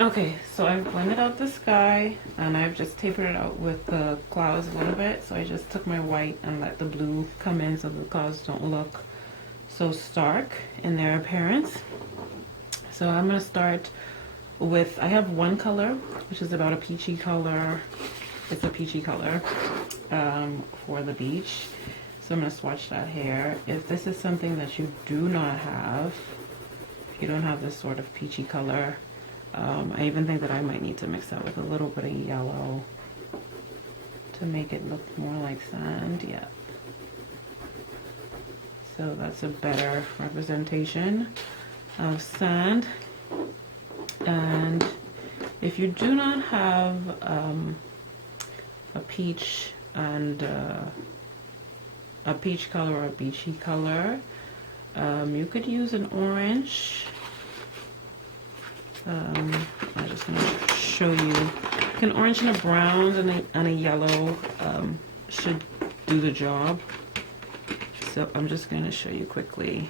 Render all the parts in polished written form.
Okay, so I've blended out the sky and I've just tapered it out with the clouds a little bit. So I just took my white and let the blue come in so the clouds don't look so stark in their appearance. So I'm going to start with, I have one color, which is about a peachy color. It's a peachy color for the beach. So I'm going to swatch that here. If this is something that you do not have, if you don't have this sort of peachy color, I even think that I might need to mix that with a little bit of yellow to make it look more like sand. Yeah. So that's a better representation of sand. And if you do not have a peach and a peach color or a beachy color, you could use an orange. I'm just going to show you. An orange and a brown and a yellow should do the job. So I'm just going to show you quickly.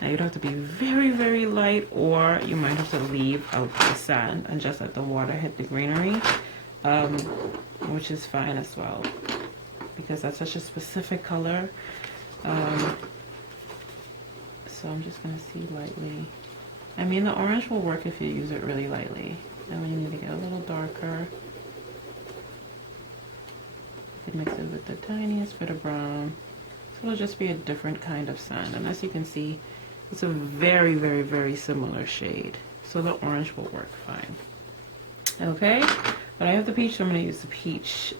Now you'd have to be very, very light, or you might have to leave out the sand and just let the water hit the greenery, which is fine as well, because that's such a specific color. So I'm just going to see lightly. I mean, the orange will work if you use it really lightly. And when you need to get a little darker, you can mix it with the tiniest bit of brown. So it'll just be a different kind of sand. And as you can see, it's a very, very, very similar shade. So the orange will work fine. Okay, but I have the peach, so I'm going to use the peach.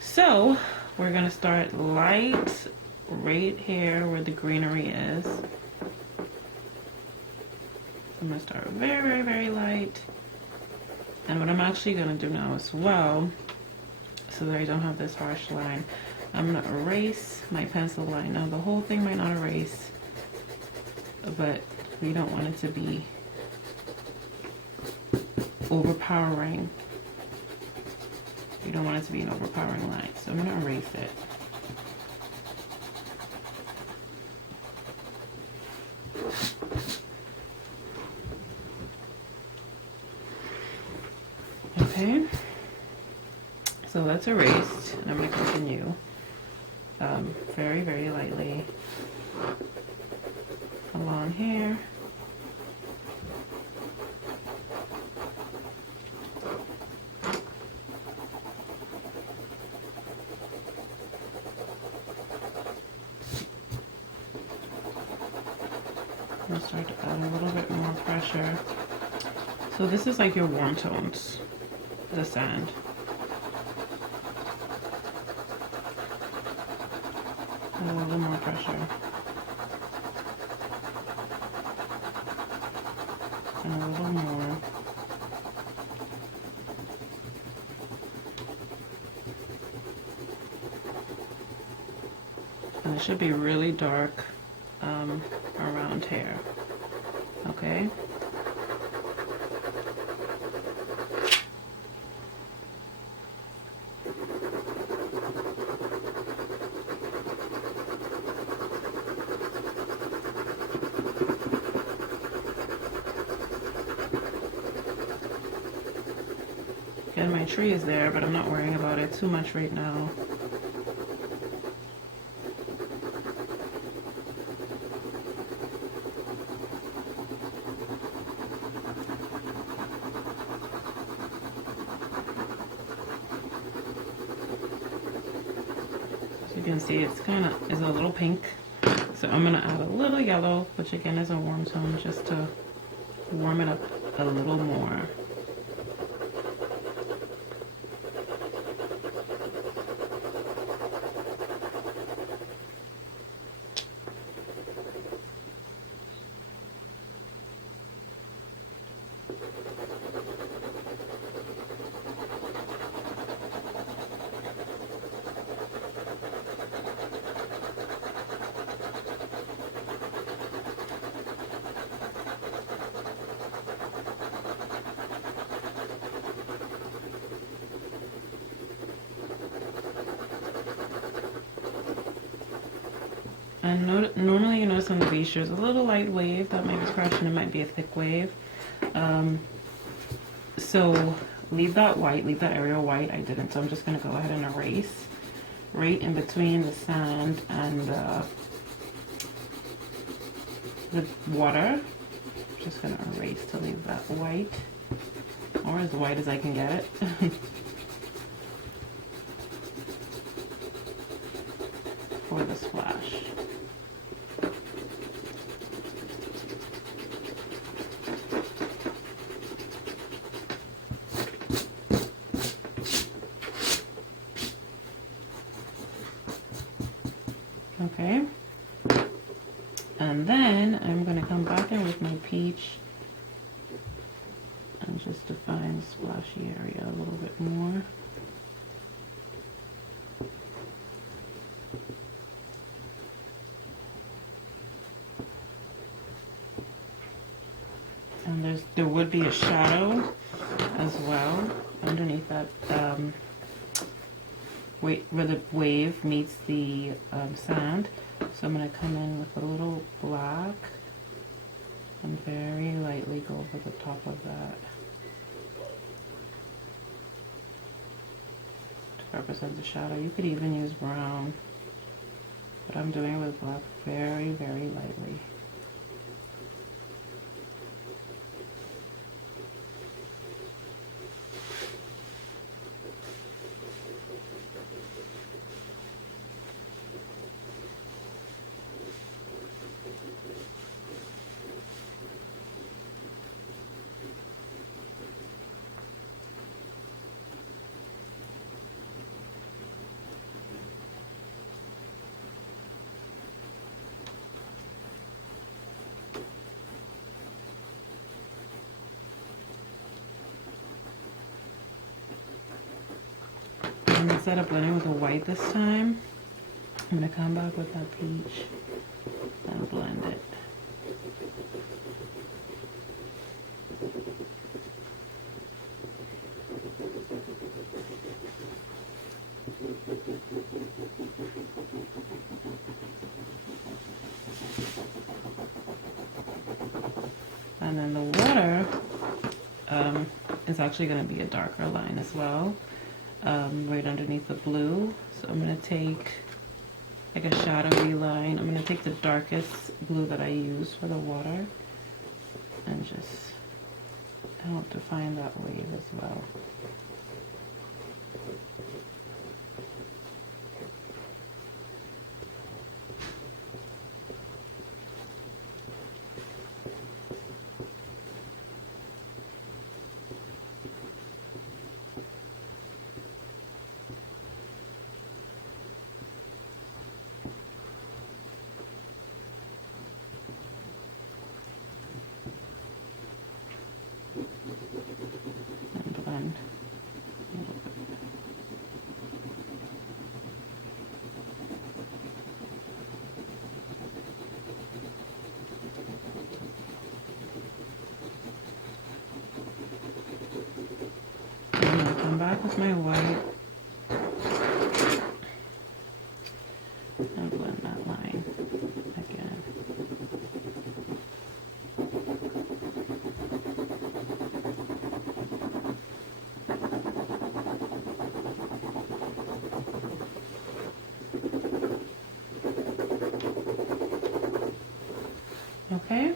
So we're going to start light right here where the greenery is. I'm going to start very, very, very light. And what I'm actually going to do now as well, so that I don't have this harsh line, I'm going to erase my pencil line. Now the whole thing might not erase, but we don't want it to be overpowering. You don't want it to be an overpowering line. So I'm going to erase it. Okay, so that's erased, and I'm going to continue very, very lightly along here. I'm going to start to add a little bit more pressure. So this is like your warm tones, the sand. A little more pressure. And a little more. And it should be really dark around here. Okay? And my tree is there, but I'm not worrying about it too much right now. As you can see, it's kind of is a little pink. So I'm gonna add a little yellow, which again is a warm tone, just to warm it up a little more. And normally you notice on the beach there's a little light wave that might be scratching. It might be a thick wave. So leave that white, leave that area white. I didn't, so I'm just going to go ahead and erase right in between the sand and the water. Just going to erase to leave that white, or as white as I can get it. For the splash. Okay, and then I'm going to come back in with my peach and just define the splashy area a little bit more. And there would be a shadow as well underneath that where the wave meets the sand. So I'm going to come in with a little black and very lightly go over the top of that to represent the shadow. You could even use brown, but I'm doing it with black very, very lightly. And instead of blending with the white this time, I'm going to come back with that peach and blend it. And then the water is actually going to be a darker line as well, right underneath the blue. So I'm going to take like a shadowy line. I'm going to take the darkest blue that I use for the water and just help define that wave as well. And blend. I'm going to come back with my white and blend that line again. Okay,